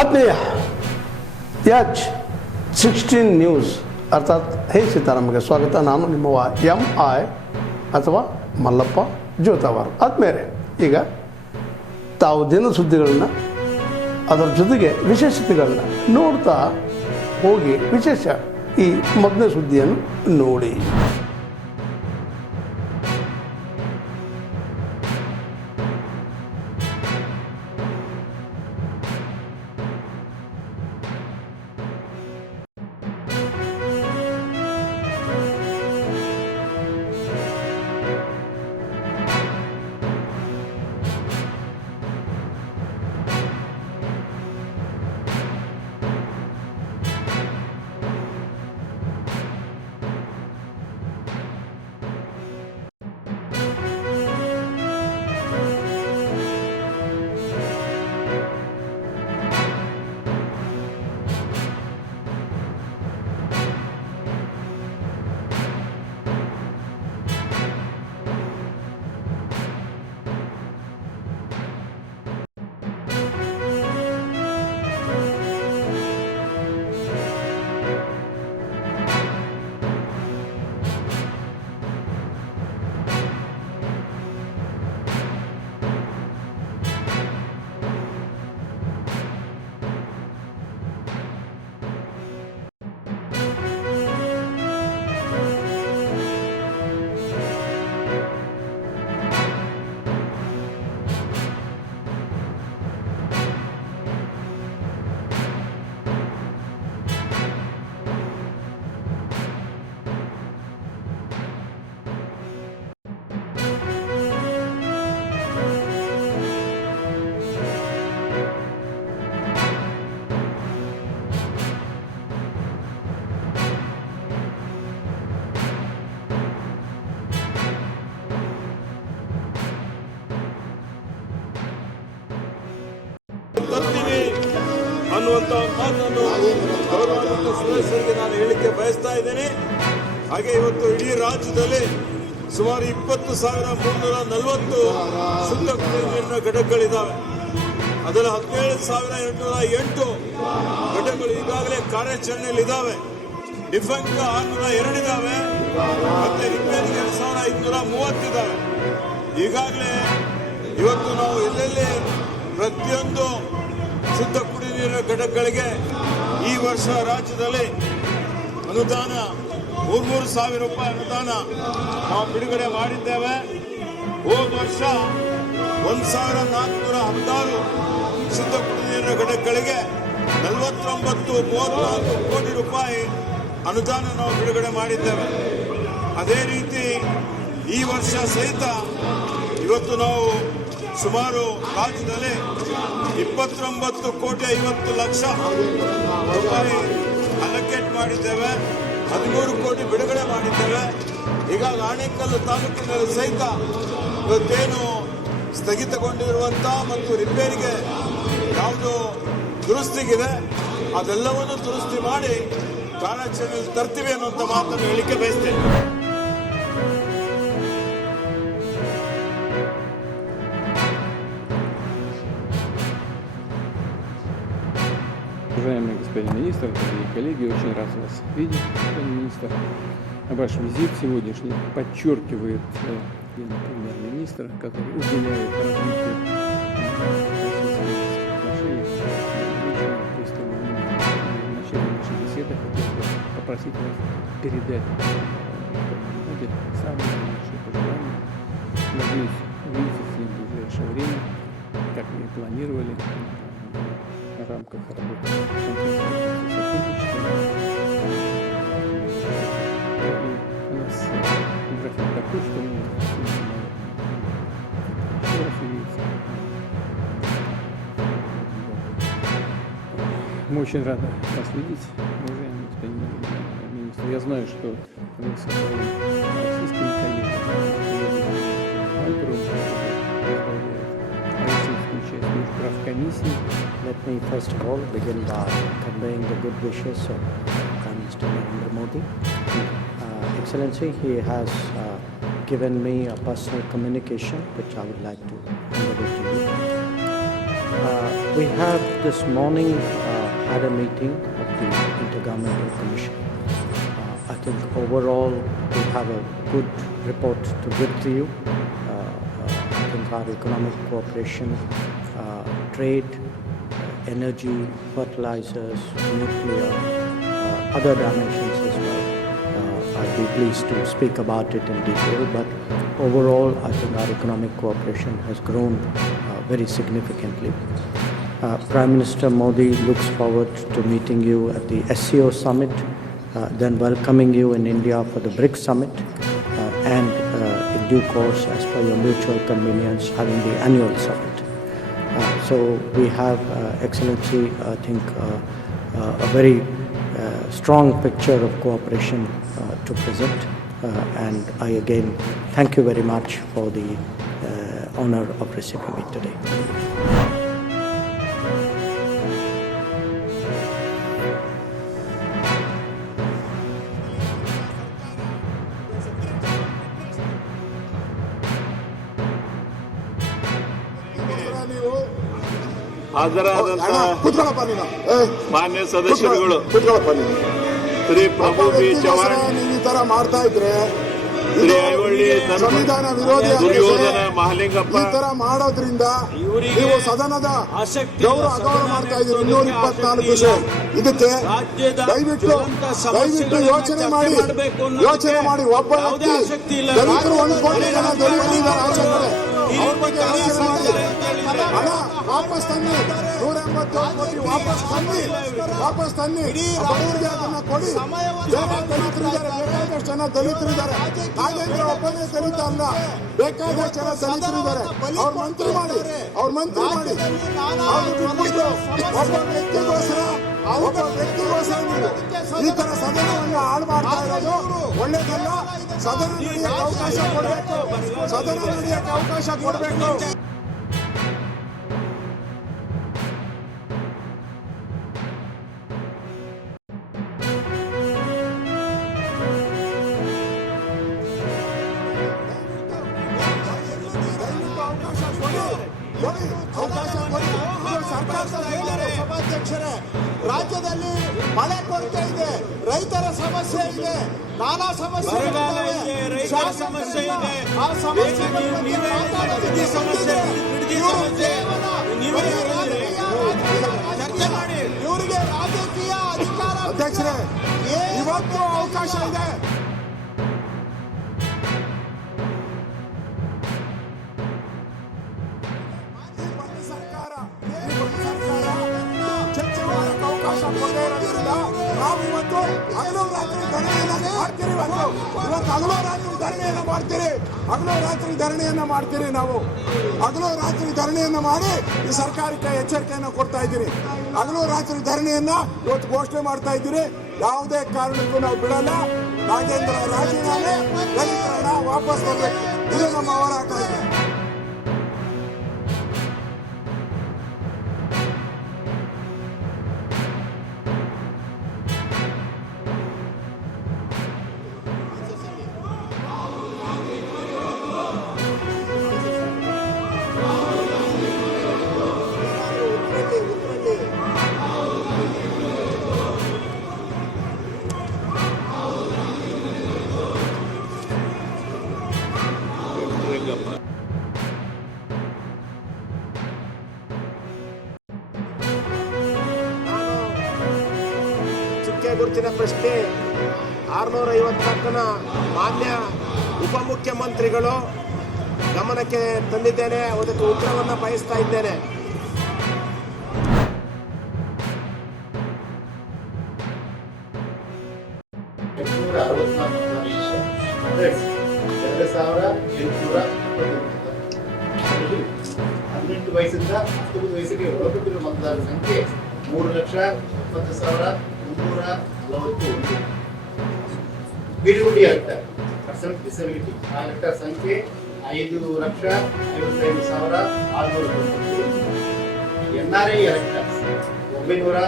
ಆತ್ಮೀಯ H16 news ಅರ್ಥಾತ್ ಹೇ ಸೀತಾರಾಮಗೆ ಸ್ವಾಗತ. ನಾನು ನಿಮ್ಮವ MI ಅಥವಾ ಮಲ್ಲಪ್ಪ ಜೋತಾವಾರ್. ಆದ್ಮೇಲೆ ಈಗ ತಾವು ದಿನ ಸುದ್ದಿಗಳನ್ನ ಅದರ ಜೊತೆಗೆ ವಿಶೇಷತೆಗಳನ್ನ ನೋಡ್ತಾ ಹೋಗಿ ವಿಶೇಷ ಈ ಮೊದಲನೇ ಸುದ್ದಿಯನ್ನು ನೋಡಿ. ಅನ್ನುವಂಥ ಮಾತನ್ನು ಗೌರವಾನ್ವಿತ ಸದಸ್ಯರಿಗೆ ನಾನು ಹೇಳಿಕೆ ಬಯಸ್ತಾ ಇದ್ದೇನೆ. ಹಾಗೆ ಇವತ್ತು ಇಡೀ ರಾಜ್ಯದಲ್ಲಿ ಸುಮಾರು 20,340 ಶುದ್ಧ ಕುಡಿಯುವ ನೀರಿನ ಘಟಕಗಳಿದ್ದಾವೆ. ಅದರಲ್ಲಿ 17,808 ಘಟಕಗಳು ಈಗಾಗಲೇ ಕಾರ್ಯಾಚರಣೆಯಲ್ಲಿದ್ದಾವೆ. ಡಿಫೆಂಕ್ 602 ಇದ್ದಾವೆ. ಮತ್ತೆ ರಿಪೇರಿಗೆ 2,530 ಇದ್ದಾವೆ. ಈಗಾಗಲೇ ಇವತ್ತು ನಾವು ಎಲ್ಲೆಲ್ಲಿ ಪ್ರತಿಯೊಂದು ಶುದ್ಧ ಕುಡಿಯುವ ನೀರಿನ ಘಟಕಗಳಿಗೆ ಈ ವರ್ಷ ರಾಜ್ಯದಲ್ಲಿ ಅನುದಾನ 3,000 ರೂಪಾಯಿ ಅನುದಾನ ನಾವು ಬಿಡುಗಡೆ ಮಾಡಿದ್ದೇವೆ. ಹೋದ ವರ್ಷ 1,416 ಶುದ್ಧ ಕುಡಿಯುವ ನೀರಿನ ಘಟಕಗಳಿಗೆ 49-34 ಕೋಟಿ ರೂಪಾಯಿ ಅನುದಾನ ನಾವು ಬಿಡುಗಡೆ ಮಾಡಿದ್ದೇವೆ. ಅದೇ ರೀತಿ ಈ ವರ್ಷ ಸಹಿತ ಇವತ್ತು ನಾವು ಸುಮಾರು ರಾಜ್ಯದಲ್ಲಿ 29,50,00,000 ರೂಪಾಯಿ ಅಲೋಕೇಟ್ ಮಾಡಿದ್ದೇವೆ. 13 ಕೋಟಿ ಬಿಡುಗಡೆ ಮಾಡಿದ್ದೇವೆ. ಈಗಾಗ ಆಣೆಕಲ್ಲು ತಾಲೂಕಿನಲ್ಲಿ ಸಹಿತ ಇವತ್ತೇನು ಸ್ಥಗಿತಗೊಂಡಿರುವಂಥ ಮತ್ತು ರಿಪೇರಿಗೆ ಯಾವುದು ದುರಸ್ತಿಗಿದೆ ಅದೆಲ್ಲವನ್ನು ದುರಸ್ತಿ ಮಾಡಿ ಕಾರ್ಯಾಚರಣೆಯಲ್ಲಿ ತರ್ತೀವಿ ಅನ್ನುವಂಥ ಮಾತನ್ನು ಹೇಳಿಕೆ ಬಯಸ್ತೇನೆ. Уважаемый господин министр, дорогие коллеги, очень рад вас видеть, господин министр. Ваш визит сегодняшний подчеркивает премьер-министра, который уделяет развитию российско-украинских отношений личное пристальное внимание. В начале нашей беседы хотел бы попросить вас передать самые лучшие пожелания. Надеюсь, увидеться с ним в ближайшее время, как мы и планировали, в рамках работы сотрудничества. И у нас график такой, что мы еще раз увидеться. Мы очень рады вас видеть, уважаемый господин министр. Я знаю, что вы со своими российскими коллегами Let me first of all begin by conveying the good wishes of Prime Minister Narendra Modi. Excellency, he has given me a personal communication which I would like to hand over to you. We have this morning had a meeting of the Intergovernmental Commission. I think overall we have a good report to give to you. I think our economic cooperation, trade, energy, fertilizers, nuclear, other dimensions as well. I'd be pleased to speak about it in detail, but overall I think our economic cooperation has grown very significantly. Prime Minister Modi looks forward to meeting you at the SCO summit, then welcoming you in India for the BRICS summit, and in due course, as per your mutual convenience, having the annual summit. So we have, Excellency, I think a very strong picture of cooperation to present, and I again thank you very much for the honor of receiving me today. ಹಾಜರಾದಂತಹ ಕುತ್ಕೊಳ್ಳಪ್ಪ ನೀನು ಮಾನ್ಯ ಸದಸ್ಯರುಗಳು ಕುತ್ಕೊಳ್ಳಪ್ಪ ನೀನು ಶ್ರೀ ಪ್ರಭು B Chavan, ನೀವು ಈ ತರ ಮಾಡ್ತಾ ಇದ್ರೆ ಶ್ರೀ ಐವಳ್ಳಿ ಸಂವಿಧಾನ ವಿರೋಧಿ ದುರ್ಯೋಧನ ಮಹಾಲಿಂಗಪ್ಪ ಈ ತರ ಮಾಡೋದ್ರಿಂದ ನೀವು ಸದನದ ಗೌರವ ಅಗೌರವ ಮಾಡ್ತಾ ಇದ್ದೀರಿ. 224 ವಿಷಯ ಇದಕ್ಕೆ ದಯವಿಟ್ಟು ಯೋಚನೆ ಮಾಡಿ ಒಬ್ಬ ವ್ಯಕ್ತಿ ದಲಿತರು 1 ಕೋಟಿ ಜನ ದಲಿತರು ಇದ್ದಾರೆ ಆಚೆ ಕಡೆ. ಅವ್ರ ಬಗ್ಗೆ ಆಲೋಚನೆ ಮಾಡಿ. ಹಣ ವಾಪಸ್ ತನ್ನಿ, 187 ಕೋಟಿ ವಾಪಸ್ ತನ್ನಿ ಬಡವರಿಗೆ ಅದನ್ನ ಕೊಡಿ. ಬೇರೆ ದಲಿತರಿದ್ದಾರೆ, ಬೇಕಾದಷ್ಟು ಜನ ದಲಿತರಿದ್ದಾರೆ. ನಾಗೇಂದ್ರ ಒಬ್ಬನೇ ದಲಿತ ಅಲ್ಲ, ಬೇಕಾದಷ್ಟು ಜನ ದಲಿತರಿದ್ದಾರೆ. ಅವ್ರ ಮಂತ್ರಿ ಮಾಡಿ ಅವ್ರು ಬಿಟ್ಬಿಟ್ಟು ಒಬ್ಬ ವ್ಯಕ್ತಿಗೋಸ್ಕರ ನೀವು ಈ ತರ ಸದನವನ್ನು ಹಾಳು ಮಾಡ್ತಾ ಇರೋದು ಒಳ್ಳೇದಲ್ಲ. ಸದನ ನಡೆಯಕ್ಕೆ ಅವಕಾಶ ಕೊಡಬೇಕು. ಸಭಾಧ್ಯಕ್ಷರೇ, ರಾಜ್ಯದಲ್ಲಿ ಮಳೆ ಕೊರತೆ ಇದೆ, ರೈತರ ಸಮಸ್ಯೆ ಇದೆ, ನಾನಾ ಸಮಸ್ಯೆ ಇದೆ, ಆ ಸಮಸ್ಯೆಗಳ ಬಗ್ಗೆ ಮಾತಾಡೋದಕ್ಕೆ ಇವರಿಗೆ ರಾಜಕೀಯ ಅಧಿಕಾರ. ಅಧ್ಯಕ್ಷರೇ, ಇವತ್ತು ಅವಕಾಶ ಇದೆ. ಚರ್ಚೆ ಮಾಡಕ್ಕೆ ಅವಕಾಶ ಕೊಡದೇ ಇರೋದ್ರಿಂದ ನಾವು ಇವತ್ತು ಹಗಲು ರಾತ್ರಿ ಧರಣಿಯನ್ನ ಮಾಡ್ತೀರಿ. ಇವತ್ತು ಹಗಲು ರಾತ್ರಿ ಧರಣಿಯನ್ನ ಮಾಡಿ ಈ ಸರ್ಕಾರಕ್ಕೆ ಎಚ್ಚರಿಕೆಯನ್ನು ಕೊಡ್ತಾ ಇದ್ದೀರಿ. ಹಗಲು ರಾತ್ರಿ ಧರಣಿಯನ್ನ ಇವತ್ತು ಘೋಷಣೆ ಮಾಡ್ತಾ ಇದ್ದೀರಿ. ಯಾವುದೇ ಕಾರಣಕ್ಕೂ ನಾವು ಬಿಡಲ್ಲ. ನಾಗೇಂದ್ರ ರಾಜೀನಾಮೆ, ದಲಿತರ ಹಣ ವಾಪಸ್ ಬರಬೇಕು, ಇದು ನಮ್ಮ ಹೋರಾಟ ಇದೆ. ಗುರುತಿನ ಪ್ರಶ್ನೆ 654ನ ಮಾನ್ಯ ಉಪಮುಖ್ಯಮಂತ್ರಿಗಳು ಗಮನಕ್ಕೆ ತಂದಿದ್ದೇನೆ. ಅದಕ್ಕೆ ಉತ್ತರವನ್ನು ಬಯಸ್ತಾ ಇದ್ದೇನೆ. ವಯಸ್ಸಿಂದ 19 ವಯಸ್ಸಿಗೆ ಒಳಪಟ್ಟಿರುವ ಮತದಾರರ ಸಂಖ್ಯೆ 3,20,341. ಪಿಡಬ್ಲ್ಯೂಡಿ ಎಲೆಕ್ಟರ್ ಪರ್ಸೆಂಟ್ ಡಿಸಬಿಲಿಟಿ ಆ ಎಲೆಕ್ಟರ್ ಸಂಖ್ಯೆ 5,55,690. NRI electors 951.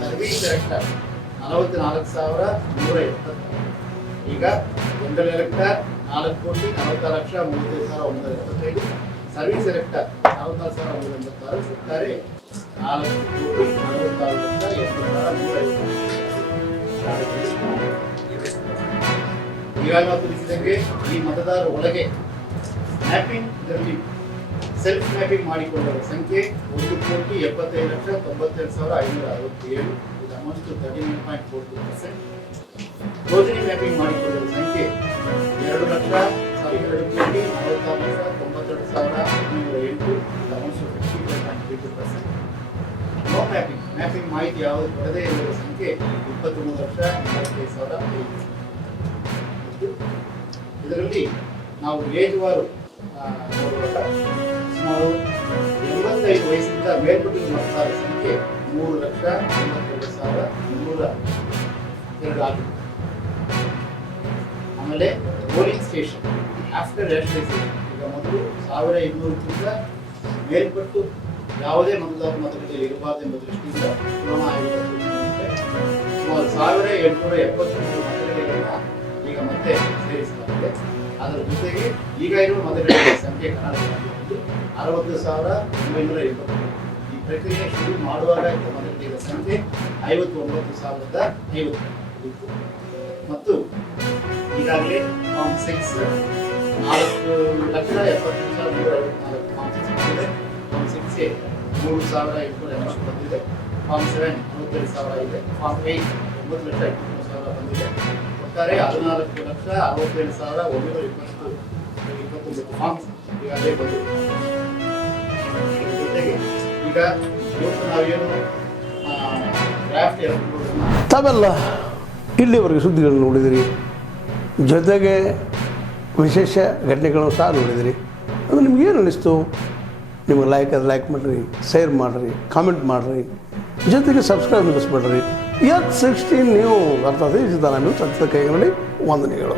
Service elector 44,170. ಈಗ ಜನರಲ್ ಎಲೆಕ್ಟರ್ 4,46,35,975. ಸರ್ವಿಸ್ ಎಲೆಕ್ಟರ್ 44,186, ಒಟ್ಟಾರೆ 4,60,80,150. ಈಗಾಗಲೇ ನಾವು ತಿಳಿಸಿದಂಗೆ ಈ ಮತದಾರರ ಒಳಗೆ ಮ್ಯಾಪಿಂಗ್ ಇದರಲ್ಲಿ ಸೆಲ್ಫ್ ಮ್ಯಾಪಿಂಗ್ ಮಾಡಿಕೊಂಡವರ ಸಂಖ್ಯೆ 1,75,92,567. ಇದು ಅಮೌಂಟ್ 39.42%. ಯೋಜನೆ ಮ್ಯಾಪಿಂಗ್ ಮಾಡಿಕೊಂಡವರ ಸಂಖ್ಯೆ 2,46,92,808. ಅಮೌಂಟ್ 50.32%. ನೋ ಮ್ಯಾಪಿಂಗ್ ಮಾಹಿತಿ ಯಾವುದು ಪಡೆದೇ ಇರುವ ಸಂಖ್ಯೆ 23,45,005. ಇದರಲ್ಲಿ ನಾವು ಏಜ್ವಾರು ನೋಡುವಾಗ ಸುಮಾರು 85 ವಯಸ್ಸಿಂದ ಮೇಲ್ಪಟ್ಟಿರುವ ಮತದಾರರ ಸಂಖ್ಯೆ 3,82,302 ಆಗಿದೆ. ಆಮೇಲೆ ಪೋಲಿಂಗ್ ಸ್ಟೇಷನ್ ಆಫ್ಟರ್ ರ್ಯಾಷನಲೈಸೇಷನ್ ಈಗ ಮೊದಲು 1,200ಕ್ಕಿಂತ ಮೇಲ್ಪಟ್ಟು ಯಾವುದೇ ಮತದಾರ ಮತಗಟ್ಟೆಯಲ್ಲಿ ಇರಬಾರದೆಂಬ ದೃಷ್ಟಿಯಿಂದ ಚುನಾವಣಾ ಆಯೋಗದ ಸೂಚನೆಯಂತೆ ಸುಮಾರು 1,873 ಮತಗಟ್ಟೆಗಳನ್ನ ಈಗ ಮತ್ತೆ ಸೇರಿಸಲಾಗಿದೆ. ಅದರ ಜೊತೆಗೆ ಈಗ ಇರುವ ಮತಗಟ್ಟೆಗಳ ಸಂಖ್ಯೆ ಕರ್ನಾಟಕದಲ್ಲಿ 60,980. ಈ ಪ್ರಕ್ರಿಯೆ ಶುರು ಮಾಡುವಾಗ ಇದ್ದ ಮತಗಟ್ಟೆಗಳ ಸಂಖ್ಯೆ 59,050 ಇತ್ತು. ಮತ್ತು ಈಗಾಗಲೇ ಫಾರ್ಮ್ 6 4,70,154 ಫಾರ್ಮ್ 6 ಬಂದಿದೆ. ಫಾರ್ಮ್ 6 3,880 ಬಂದಿದೆ. ಫಾರ್ಮ್ 7 67,000 ಇದೆ. ಫಾರ್ಮ್ 8 9,23,000 ಬಂದಿದೆ. ಒಟ್ಟಾರೆ 14,67,129 ಫಾರ್ಮ್ಸ್ ಈಗಾಗಲೇ ಬಂದಿದೆ. ಜೊತೆಗೆ ಈಗ ಇವತ್ತು ನಾವೇನು ಡ್ರಾಫ್ಟ್ ತಾವೆಲ್ಲ ಇಲ್ಲಿವರೆಗೆ ಸುದ್ದಿಗಳನ್ನು ನೋಡಿದಿರಿ, ಜೊತೆಗೆ ವಿಶೇಷ ಘಟನೆಗಳನ್ನು ಸಹ ನೋಡಿದಿರಿ. ಅದು ನಿಮ್ಗೇನು ಅನ್ನಿಸ್ತು? ನಿಮಗೆ ಲೈಕ್ ಮಾಡಿರಿ, ಶೇರ್ ಮಾಡಿರಿ, ಕಾಮೆಂಟ್ ಮಾಡಿರಿ, ಜೊತೆಗೆ ಸಬ್ಸ್ಕ್ರೈಬ್ ಮಾಡಿಸ್ಬೇಡ್ರಿ. H16 ನ್ಯೂಸ್ ಅರ್ಥಾತ್ ಈ ಸಿದ್ದರಾಮಯ್ಯ ಸತ್ಯದ ಕೈಗಳಲ್ಲಿ ವಂದನೆಗಳು.